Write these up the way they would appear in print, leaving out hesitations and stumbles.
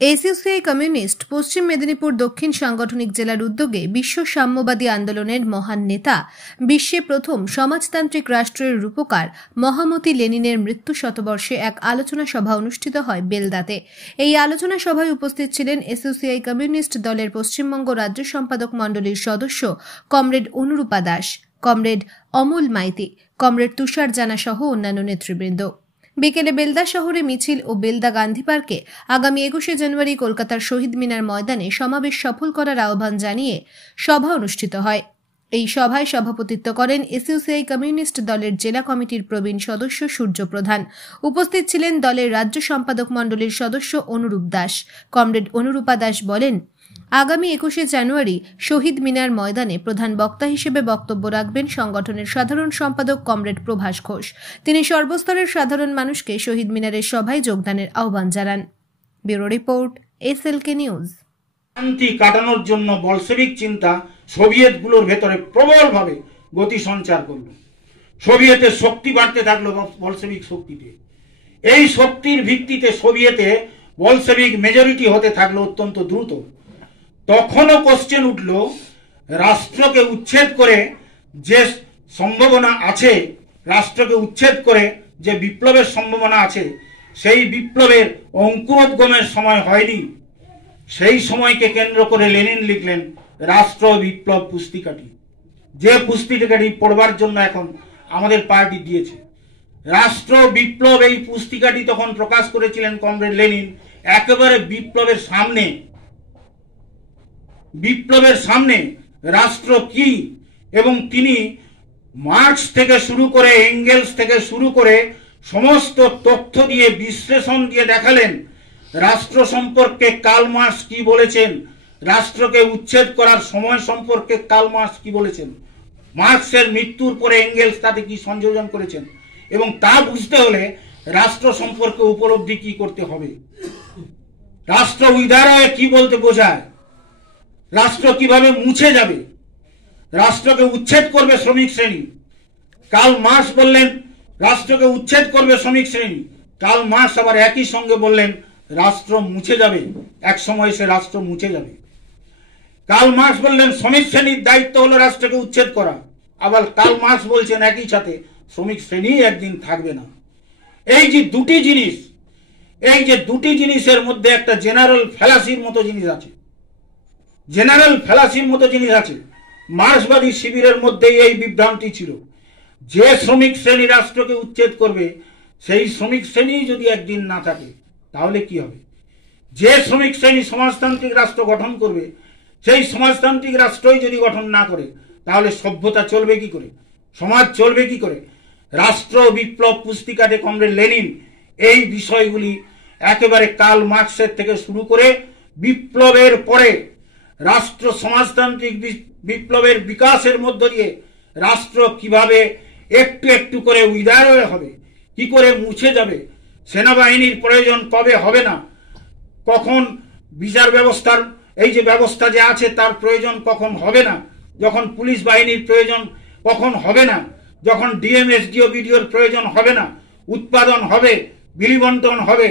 SUCI communist পশ্চিম মেদিনীপুর দক্ষিণ সাংগঠনিক জেলার উদ্যোগে বিশ্ব সাম্যবাদী আন্দোলনের মহান নেতা, বিশ্বে প্রথম সমাজতান্ত্রিক রাষ্ট্রের রূপকার মহামতি লেনিনের মৃত্যু শতবর্ষে এক আলোচনা সভা অনুষ্ঠিত হয় বেলদাতে। এই আলোচনা সভায় উপস্থিত ছিলেন এসইউসিআই কমিউনিস্ট দলের পশ্চিমবঙ্গ রাজ্য সম্পাদক মণ্ডলীর সদস্য comrade Anurupa Das, comrade Amal Maity, comrade Tushar Jana সহ অন্যান্য নেতৃবৃন্দ। বিকেলে বেলদা শহরে মিছিল ও বেলদা গান্ধী পার্কে আগামী 21শে জানুয়ারি কলকাতার শহীদ মিনার ময়দানে সমাবেশ সফল করার আহ্বান জানিয়ে সভা অনুষ্ঠিত হয়। এই সভায় সভাপতিত্ব করেন এসইউসিআই কমিউনিস্ট দলের জেলা কমিটির প্রবীণ সদস্য সূর্য প্রধান। উপস্থিত ছিলেন দলের রাজ্য সম্পাদক মণ্ডলীর সদস্য অনুরূপ দাস। কমরেড অনুরূপা দাস বলেন, আগামী 21শে জানুয়ারি শহীদ মিনার ময়দানে প্রধান বক্তা হিসেবে বক্তব্য রাখবেন সংগঠনের সাধারণ সম্পাদক কমরেড প্রভাস ঘোষ। তিনি সর্বস্তরের সাধারণ মানুষকে শহীদ মিনারের সভায় যোগদানের আহ্বান জানান। Bureau report, SLK news. শান্তি কাটানোর জন্য বলশেভিক চিন্তা সোভিয়েতগুলোর ভেতরে প্রবলভাবে গতি সঞ্চার করল। সোভিয়েতের শক্তি বাড়তে থাকলো বলশেভিক শক্তিতে। এই শক্তির ভিত্তিতে সোভিয়েতে বলশেভিক মেজরিটি হতে থাকলো অত্যন্ত দ্রুত। তখনও কোশ্চেন উঠল, রাষ্ট্রকে উচ্ছেদ করে যে সম্ভাবনা আছে, রাষ্ট্রকে উচ্ছেদ করে যে বিপ্লবের সম্ভাবনা আছে, সেই বিপ্লবের অঙ্কুরোদ্গমের সময় হয়নি। সেই সময়কে কেন্দ্র করে লেনিন লিখলেন রাষ্ট্র বিপ্লব পুস্তিকাটি, যে পুস্তিকাটি পড়বার জন্য এখন আমাদের পার্টি দিয়েছে। রাষ্ট্র বিপ্লব এই পুস্তিকাটি তখন প্রকাশ করেছিলেন কমরেড লেনিন একেবারে বিপ্লবের সামনে রাষ্ট্র কি, এবং তিনি মার্কস থেকে শুরু করে এঙ্গেলস থেকে শুরু করে সমস্ত তথ্য দিয়ে বিশ্লেষণ দিয়ে দেখালেন রাষ্ট্র সম্পর্কে কার্ল মার্কস কি বলেছেন, রাষ্ট্রকে উচ্ছেদ করার সময় সম্পর্কে কার্ল মার্কস কি বলেছেন, মার্কসের মৃত্যুর পরে এঙ্গেলস তাতে কি সংযোজন করেছেন, এবং তা বুঝতে হলে রাষ্ট্র সম্পর্কে উপলব্ধি কি করতে হবে। রাষ্ট্র উদারয় কি বলতে বোঝায়, রাষ্ট্র কিভাবে মুছে যাবে, রাষ্ট্রকে উচ্ছেদ করবে শ্রমিক শ্রেণী। কার্ল মার্কস বললেন রাষ্ট্রকে উচ্ছেদ করবে শ্রমিক শ্রেণী। কার্ল মার্কস আবার একই সঙ্গে বললেন রাষ্ট্র মুছে যাবে, এক সময় সে রাষ্ট্র মুছে যাবে। কার্ল মার্কস বললেন শ্রমিক শ্রেণীর দায়িত্ব হলো রাষ্ট্রকে উচ্ছেদ করা, আবার কার্ল মার্কস বলছেন একই সাথে শ্রমিক শ্রেণী একদিন থাকবে না। এই যে দুটি জিনিসের মধ্যে একটা জেনারেল ফ্যালাসির মতো জিনিস আছে। মার্ক্সবাদী শিবিরের মধ্যে এই বিভ্রান্তি ছিল, যে শ্রমিক শ্রেণী রাষ্ট্রকে উচ্ছেদ করবে সেই শ্রমিক শ্রেণী যদি একদিন না থাকে তাহলে কি হবে। যে শ্রমিক শ্রেণী সমাজতান্ত্রিক রাষ্ট্র গঠন করবে সেই সমাজতান্ত্রিক রাষ্ট্রই যদি গঠন না করে তাহলে সভ্যতা চলবে কি করে, সমাজ চলবে কি করে। রাষ্ট্র বিপ্লব পুস্তিকাতে কমরেড লেনিন এই বিষয়গুলি একেবারে কার্ল মার্কসের থেকে শুরু করে বিপ্লবের পরে রাষ্ট্র সমাজতান্ত্রিক বিপ্লবের বিকাশের মধ্য দিয়ে রাষ্ট্র কিভাবে একটু একটু করে উদার হবে, কি করে মুছে যাবে, সেনাবাহিনীর প্রয়োজন কবে হবে না, কখন বিচার ব্যবস্থার এই যে ব্যবস্থা যে আছে তার প্রয়োজন কখন হবে না, যখন পুলিশ বাহিনীর প্রয়োজন কখন হবে না, যখন ডিএম এসডিও বিডিওর প্রয়োজন হবে না, উৎপাদন হবে, বিলি বন্টন হবে,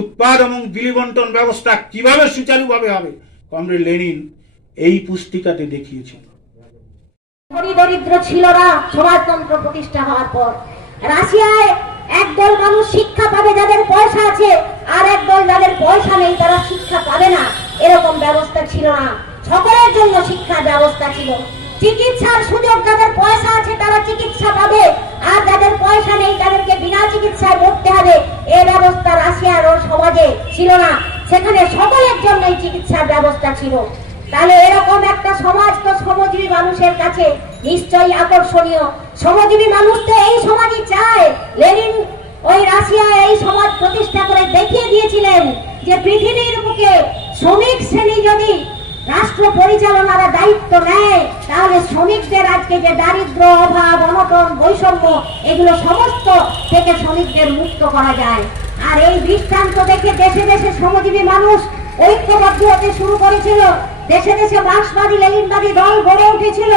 উৎপাদন এবং বিলি বন্টন ব্যবস্থা কিভাবে সুচারুভাবে হবে, কমরেড লেনিন এই পুস্তিকাতে দেখিয়েছেন। দরিদ্র ছিল না সমাজতন্ত্র প্রতিষ্ঠা হওয়ার পর। রাশিয়ায় একদল মানুষ শিক্ষা পাবে যাদের পয়সা আছে, আর একদল যাদের পয়সা নেই তারা শিক্ষা পাবে না, এরকম ব্যবস্থা ছিল না। সকলের জন্য শিক্ষার ব্যবস্থা ছিল। চিকিৎসার সুযোগ যাদের পয়সা আছে তারা চিকিৎসা পাবে, আর যাদের পয়সা নেই তাদেরকে বিনা চিকিৎসায় মরতে হবে, এই ব্যবস্থা রাশিয়ার সমাজে ছিল না। সেখানে সকলের জন্যই চিকিৎসার ব্যবস্থা ছিল। তাহলে এরকম একটা সমাজ তো শ্রমজীবী মানুষের কাছে নিশ্চয়ই আকর্ষণীয়। শ্রমজীবী মানুষ তো এই সমাজই চায়। লেনিন ওই রাশিয়ায় এই সমাজ প্রতিষ্ঠা করে দেখিয়ে দিয়েছিলেন যে পৃথিবীর বুকে শ্রমিক শ্রেণী যদি রাষ্ট্র পরিচালনার দায়িত্ব নেয় তাহলে শ্রমিকদের আজকে যে দারিদ্র, অভাব, অনটন, বৈষম্য এগুলো সমস্ত থেকে শ্রমিকদের মুক্ত করা যায়। আর এই দৃষ্টান্ত দেখে দেশে দেশে শ্রমজীবী মানুষ ঐক্যবদ্ধ হতে শুরু করেছিল। দেশে দেশে মার্ক্সবাদী লেনিনবাদী দল গড়ে উঠেছিল।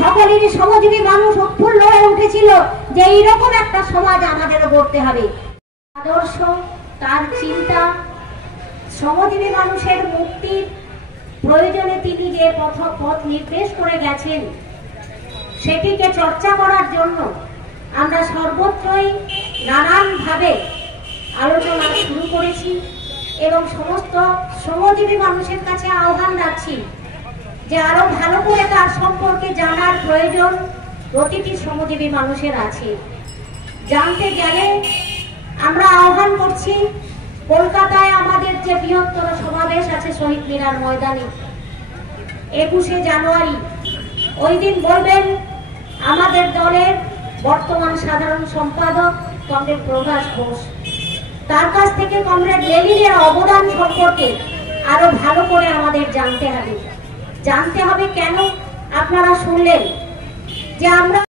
সকলেরই শ্রমজীবী মানুষ উৎফুল্ল হয়ে উঠেছিল যে এইরকম একটা সমাজ আমাদেরও গড়তে হবে। আদর্শ, তার চিন্তা শ্রমজীবী মানুষের মুক্তির প্রয়োজনে তিনি যে পথ নির্দেশ করে গেছেন সেটিকে চর্চা করার জন্য আমরা সর্বত্রই নানানভাবে আলোচনা শুরু করেছি এবং সমস্ত শ্রমজীবী মানুষের কাছে আহ্বান রাখছি যে আরো ভালো করে তার সম্পর্কে জানার প্রয়োজন প্রতিটি শ্রমজীবী মানুষের আছে। জানতে গেলে আমরা আহ্বান করছি, কলকাতায় আমাদের যে বৃহত্তর সমাবেশ আছে শহীদ মিনার ময়দানে 21শে জানুয়ারি, ওই দিন বলবেন আমাদের দলের বর্তমান সাধারণ সম্পাদক কমরেড প্রভাস ঘোষ। তার কাছ থেকে কমরেড লেনিনের অবদান সম্পর্কে আরো ভালো করে আমাদের জানতে হবে। কেন? আপনারা শুনলেন যে আমরা